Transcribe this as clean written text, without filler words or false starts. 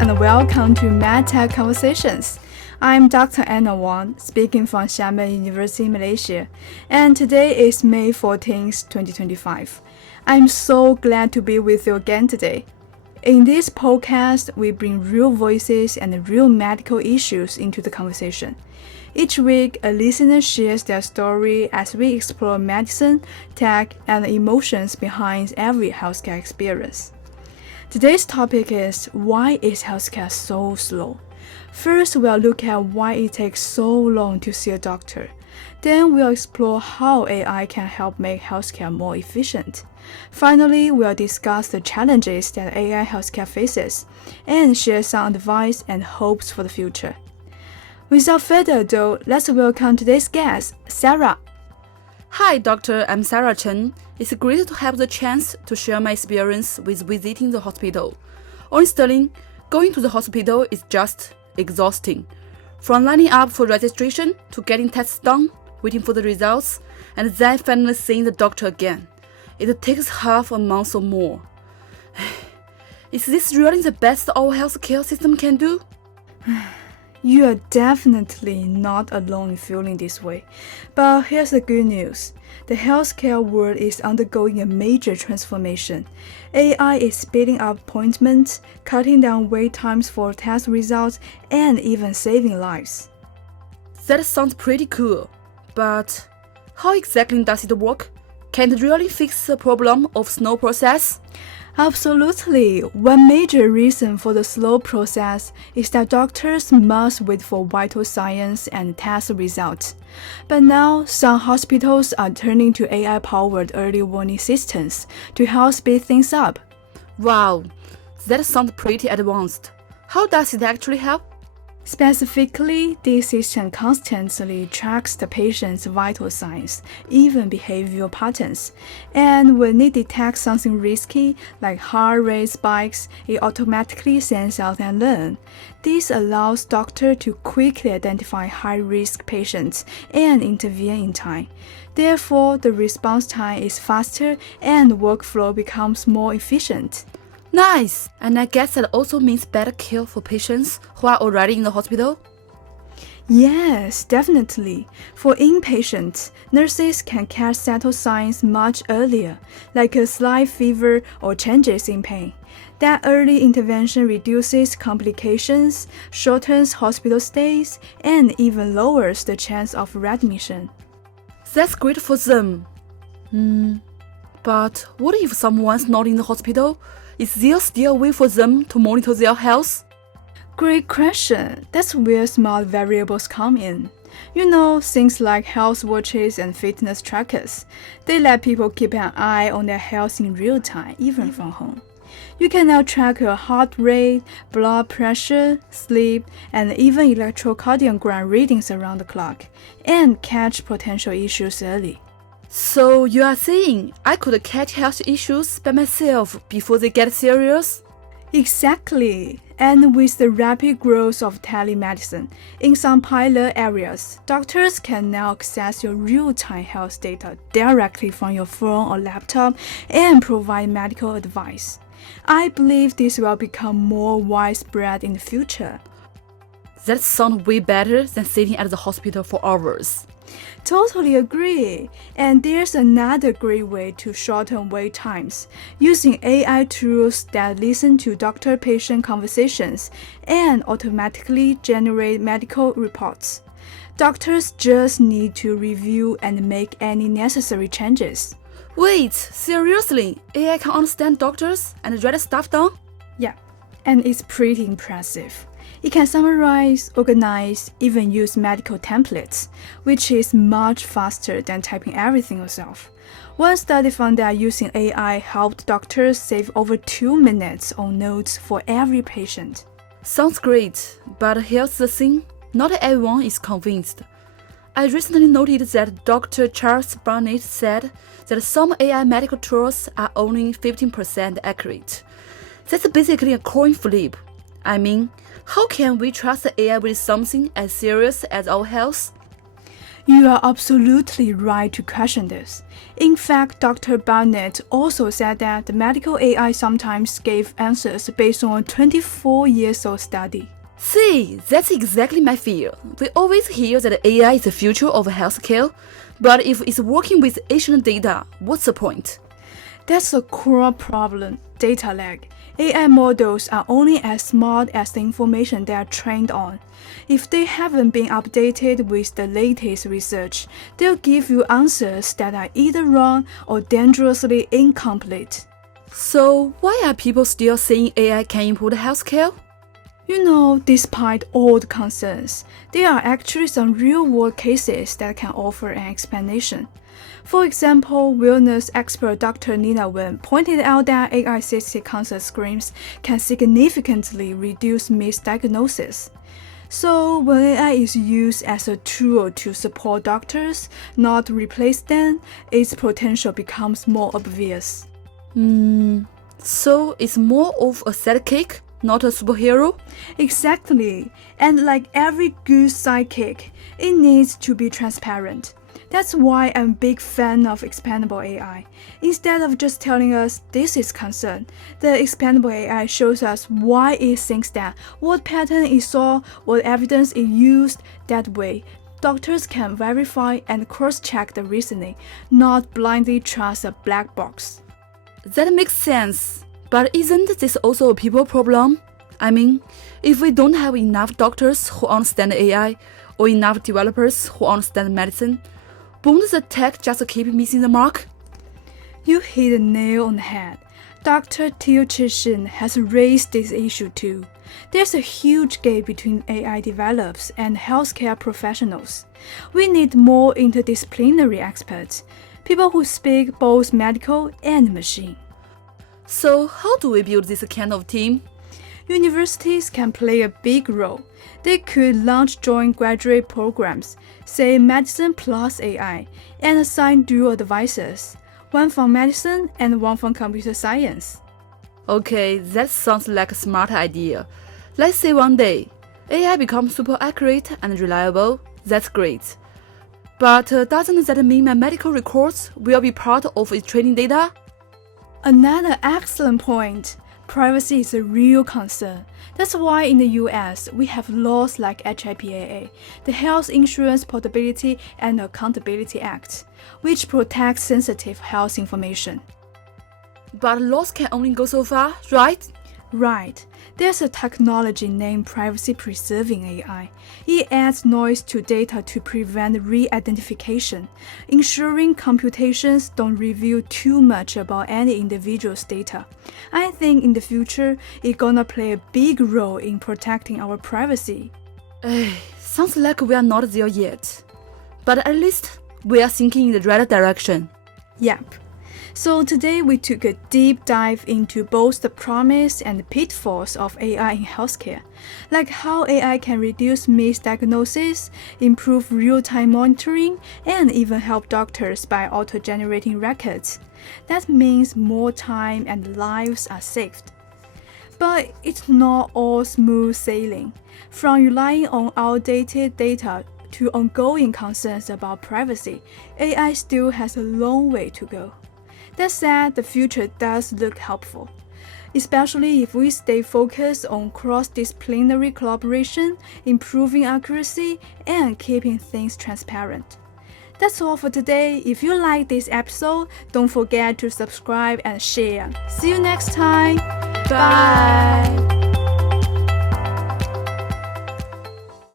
and welcome to MedTech Conversations. I'm Dr. Anna Wang, speaking from Xiamen University, Malaysia, and today is May 14th, 2025. I'm so glad to be with you again today. In this podcast, we bring real voices and real medical issues into the conversation. Each week, a listener shares their story as we explore medicine, tech, and the emotions behind every healthcare experience. Today's topic is why is healthcare so slow? First, we'll look at why it takes so long to see a doctor. Then we'll explore how AI can help make healthcare more efficient. Finally, we'll discuss the challenges that AI healthcare faces and share some advice and hopes for the future. Without further ado, let's welcome today's guest, Sarah. Hi, Doctor. I'm Sarah Chen. It's great to have the chance to share my experience with visiting the hospital. Honestly, going to the hospital is just exhausting. From lining up for registration to getting tests done, waiting for the results, and then finally seeing the doctor again. It takes half a month or more. Is this really the best our healthcare system can do? You are definitely not alone in feeling this way. But here's the good news. The healthcare world is undergoing a major transformation. AI is speeding up appointments, cutting down wait times for test results, and even saving lives. That sounds pretty cool. But how exactly does it work? Can it really fix the problem of slow process? Absolutely. One major reason for the slow process is that doctors must wait for vital signs and test results. But now, some hospitals are turning to AI-powered early warning systems to help speed things up. Wow, that sounds pretty advanced. How does it actually help? Specifically, this system constantly tracks the patient's vital signs, even behavioral patterns. And when it detects something risky, like heart rate spikes, it automatically sends out an alert. This allows doctors to quickly identify high-risk patients and intervene in time. Therefore, the response time is faster and the workflow becomes more efficient. Nice! And I guess that also means better care for patients who are already in the hospital? Yes, definitely. For inpatients, nurses can catch subtle signs much earlier, like a slight fever or changes in pain. That early intervention reduces complications, shortens hospital stays, and even lowers the chance of readmission. That's great for them. But what if someone's not in the hospital? Is there still a way for them to monitor their health? Great question. That's where smart variables come in. You know, things like health watches and fitness trackers. They let people keep an eye on their health in real time, even from home. You can now track your heart rate, blood pressure, sleep, and even electrocardiogram readings around the clock, and catch potential issues early. So you are saying I could catch health issues by myself before they get serious? Exactly. And with the rapid growth of telemedicine, in some pilot areas, doctors can now access your real-time health data directly from your phone or laptop and provide medical advice. I believe this will become more widespread in the future. That sounds way better than sitting at the hospital for hours. Totally agree. And there's another great way to shorten wait times, using AI tools that listen to doctor-patient conversations and automatically generate medical reports. Doctors just need to review and make any necessary changes. Wait, seriously? AI can understand doctors and write stuff down? Yeah, and it's pretty impressive. It can summarize, organize, even use medical templates, which is much faster than typing everything yourself. One study found that using AI helped doctors save over 2 minutes on notes for every patient. Sounds great, but here's the thing, not everyone is convinced. I recently noted that Dr. Charles Barnett said that some AI medical tools are only 15% accurate. That's basically a coin flip. I mean, how can we trust the AI with something as serious as our health? You are absolutely right to question this. In fact, Dr. Barnett also said that the medical AI sometimes gave answers based on a 24 years old study. See, that's exactly my fear. We always hear that AI is the future of healthcare, but if it's working with ancient data, what's the point? That's a core problem, data lag. AI models are only as smart as the information they are trained on. If they haven't been updated with the latest research, they'll give you answers that are either wrong or dangerously incomplete. So, why are people still saying AI can improve healthcare? You know, despite all the concerns, there are actually some real-world cases that can offer an explanation. For example, wellness expert Dr. Nina Wen pointed out that AI-assisted cancer screens can significantly reduce misdiagnosis. So, when AI is used as a tool to support doctors, not replace them, its potential becomes more obvious. So it's more of a sidekick, not a superhero? Exactly. And like every good sidekick, it needs to be transparent. That's why I'm a big fan of expandable AI. Instead of just telling us this is concern, the expandable AI shows us why it thinks that, what pattern it saw, what evidence it used. That way, doctors can verify and cross-check the reasoning, not blindly trust a black box. That makes sense. But isn't this also a people problem? I mean, if we don't have enough doctors who understand AI, or enough developers who understand medicine, won't the tech just keep missing the mark? You hit the nail on the head. Dr. Teo Chishin has raised this issue too. There's a huge gap between AI developers and healthcare professionals. We need more interdisciplinary experts, people who speak both medical and machine. So how do we build this kind of team? Universities can play a big role. They could launch joint graduate programs, say Medicine plus AI, and assign dual advisors, one from medicine and one from computer science. Okay, that sounds like a smart idea. Let's say one day, AI becomes super accurate and reliable. That's great. But doesn't that mean my medical records will be part of its training data? Another excellent point. Privacy is a real concern. That's why in the US, we have laws like HIPAA, the Health Insurance Portability and Accountability Act, which protects sensitive health information. But laws can only go so far, right? Right. There's a technology named privacy-preserving AI. It adds noise to data to prevent re-identification, ensuring computations don't reveal too much about any individual's data. I think in the future, it's gonna play a big role in protecting our privacy. Sounds like we are not there yet. But at least we are thinking in the right direction. Yep. So today we took a deep dive into both the promise and pitfalls of AI in healthcare, like how AI can reduce misdiagnosis, improve real-time monitoring, and even help doctors by auto-generating records. That means more time and lives are saved. But it's not all smooth sailing. From relying on outdated data to ongoing concerns about privacy, AI still has a long way to go. That said, the future does look helpful, especially if we stay focused on cross-disciplinary collaboration, improving accuracy, and keeping things transparent. That's all for today. If you like this episode, don't forget to subscribe and share. See you next time. Bye.